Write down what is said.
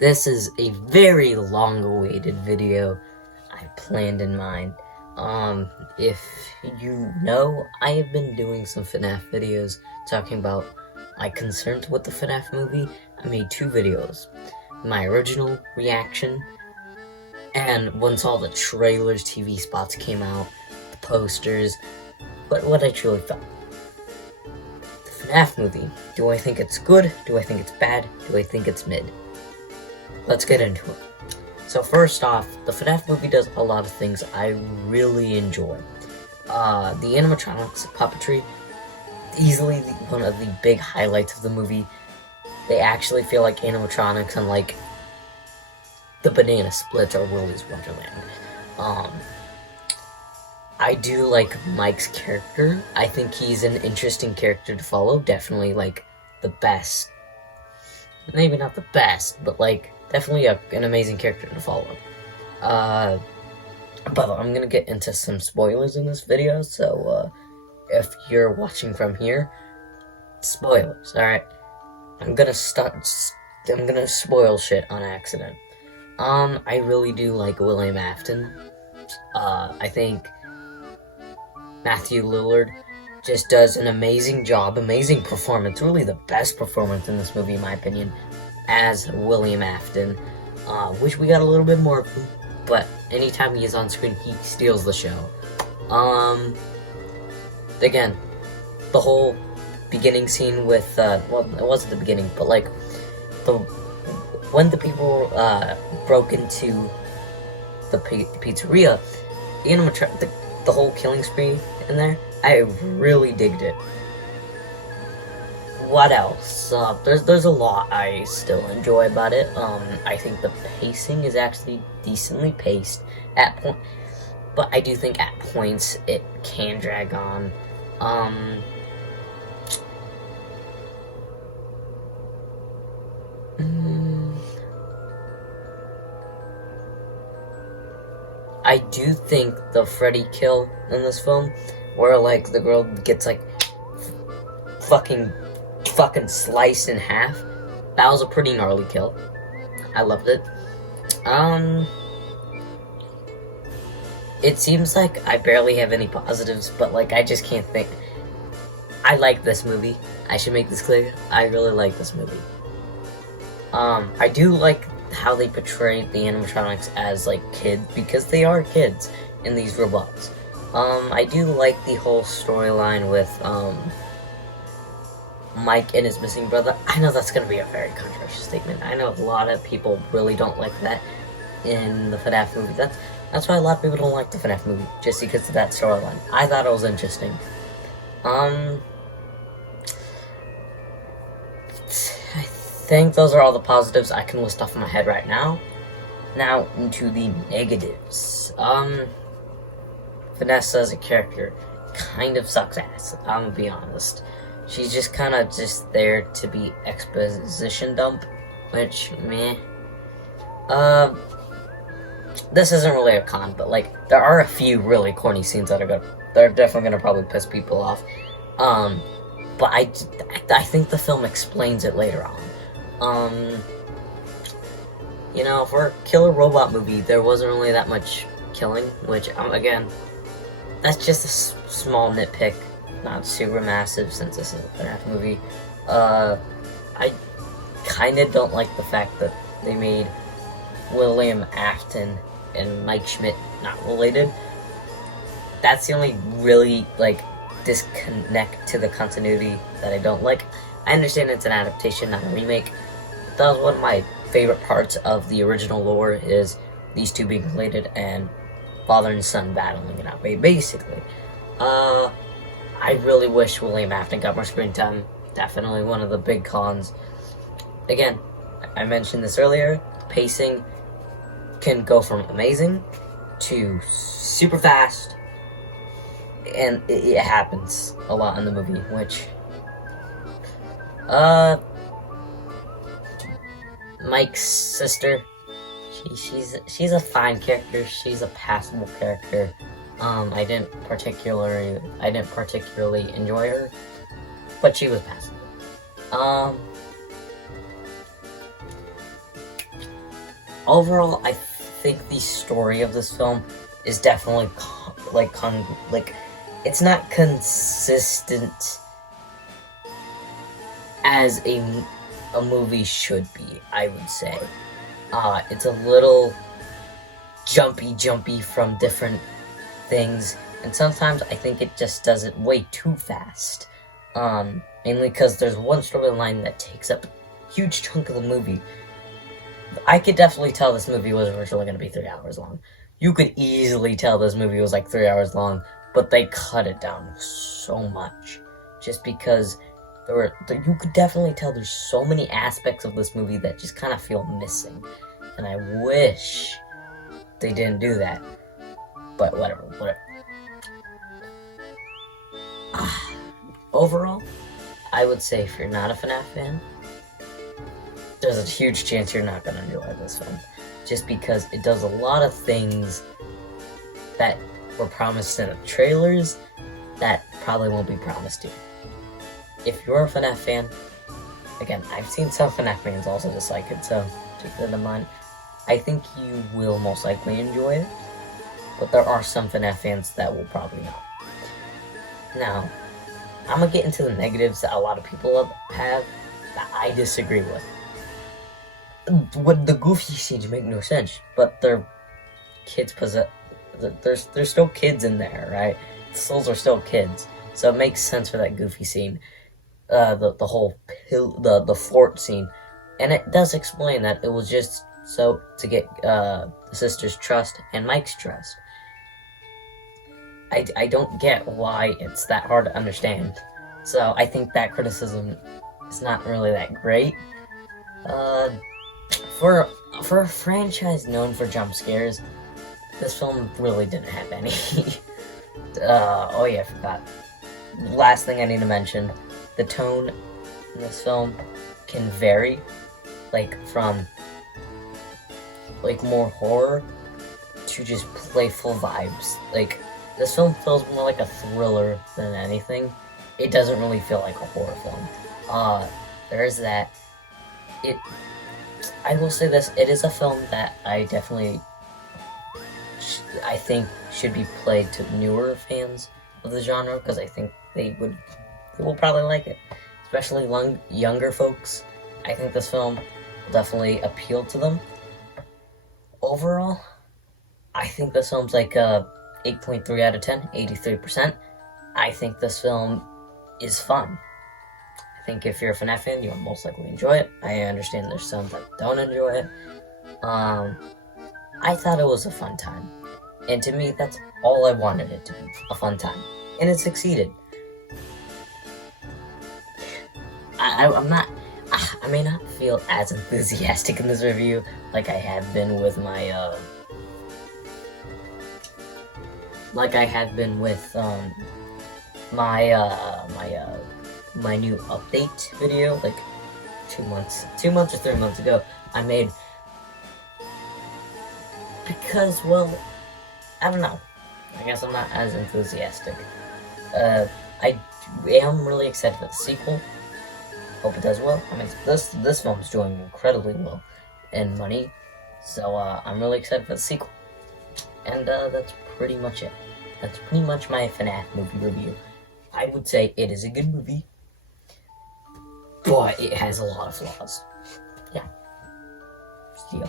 This is a very long-awaited video I planned in mind. If you know, I have been doing some Fnaf videos talking about my concerns with the Fnaf movie. I made 2 videos. My original reaction, and once all the trailers, TV spots came out, the posters, but what I truly thought. The Fnaf movie, do I think it's good? Do I think it's bad? Do I think it's mid? Let's get into it. So first off, the Fnaf movie does a lot of things I really enjoy. The animatronics, puppetry, easily one of the big highlights of the movie. They actually feel like animatronics, unlike the Banana Splits or Willy's Wonderland. I do like Mike's character. I think he's an interesting character to follow. Definitely, like, the best. Maybe not the best, but, like, definitely an amazing character to follow. But I'm gonna get into some spoilers in this video, so, if you're watching from here, spoilers, alright? I'm gonna spoil shit on accident. I really do like William Afton. I think Matthew Lillard just does an amazing job, amazing performance, really the best performance in this movie, in my opinion, as William Afton. Wish we got a little bit more of him, but anytime he is on screen, he steals the show. Again, the whole beginning scene with, well, it wasn't the beginning, but, like, when the people, broke into the pizzeria, the whole killing spree in there, I really digged it. What else? There's a lot I still enjoy about it. I think the pacing is actually decently paced at point, but I do think at points it can drag on. I do think the Freddy kill in this film, where, like, the girl gets, like, fucking sliced in half, that was a pretty gnarly kill. I loved it. It seems like I barely have any positives, but, like, I just can't think. I like this movie. I should make this clear. I really like this movie. I do like how they portray the animatronics as, like, kids, because they are kids in these robots. I do like the whole storyline with, Mike and his missing brother. I know that's gonna be a very controversial statement. I know a lot of people really don't like that in the Fnaf movie. That's why a lot of people don't like the Fnaf movie, just because of that storyline. I thought it was interesting. I think those are all the positives I can list off in my head right now. Now, into the negatives. Vanessa as a character kind of sucks ass, I'm gonna be honest. She's just kind of just there to be exposition dump, which, meh. This isn't really a con, but, like, there are a few really corny scenes that are definitely gonna probably piss people off. But I think the film explains it later on. You know, for a killer robot movie, there wasn't really that much killing, which, again, that's just a small nitpick, not super massive since this is a FNAF movie. I kinda don't like the fact that they made William Afton and Mike Schmidt not related. That's the only really, like, disconnect to the continuity that I don't like. I understand it's an adaptation, not a remake. But that was one of my favorite parts of the original lore, is these two being related and father and son battling it out, basically. I really wish William Afton got more screen time. Definitely one of the big cons. Again, I mentioned this earlier, pacing can go from amazing to super fast, and it happens a lot in the movie, which, Mike's sister, she's a fine character, she's a passable character. I didn't particularly enjoy her, but she was passable. overall, I think the story of this film is definitely it's not consistent as a movie should be. I would say, it's a little jumpy from different things, and sometimes I think it just does it way too fast. Mainly because there's one storyline that takes up a huge chunk of the movie. I could definitely tell this movie was originally going to be 3 hours long. You could easily tell this movie was like 3 hours long, but they cut it down so much. Just because you could definitely tell there's so many aspects of this movie that just kind of feel missing. And I wish they didn't do that. But whatever. Overall, I would say if you're not a Fnaf fan, there's a huge chance you're not going to enjoy this film. Just because it does a lot of things that were promised in the trailers that probably won't be promised to you. If you're a Fnaf fan, again, I've seen some Fnaf fans also dislike it, so keep that in mind. I think you will most likely enjoy it, but there are some Fnaf fans that will probably not. Now, I'm going to get into the negatives that a lot of people have that I disagree with. What the goofy scenes make no sense, but they're kids there's still kids in there, right? The souls are still kids, so it makes sense for that goofy scene. The whole the fort scene, and it does explain that it was just so to get the sister's trust and Mike's trust. I don't get why it's that hard to understand, so I think that criticism is not really that great. For a franchise known for jump scares, this film really didn't have any. Oh yeah, I forgot. Last thing I need to mention, the tone in this film can vary, from more horror to just playful vibes. This film feels more like a thriller than anything. It doesn't really feel like a horror film. There's that. I will say this, it is a film that I definitely, I think, should be played to newer fans of the genre, because I think they will probably like it. Especially younger folks. I think this film will definitely appeal to them. Overall, I think this film's like a 8.3 out of 10, 83%. I think this film is fun. I think if you're a Fnaf fan, you'll most likely enjoy it. I understand there's some that don't enjoy it. I thought it was a fun time. And to me, that's all I wanted it to be, a fun time. And it succeeded. I may not feel as enthusiastic in this review like I have been with my, my new update video, 2 months or 3 months ago, I made, because, well, I don't know, I guess I'm not as enthusiastic. I am really excited for the sequel. Hope it does well. I mean, this film is doing incredibly well in money, so I'm really excited for the sequel. And that's pretty much it. That's pretty much my FNAF movie review. I would say it is a good movie, but it has a lot of flaws. Yeah. See ya.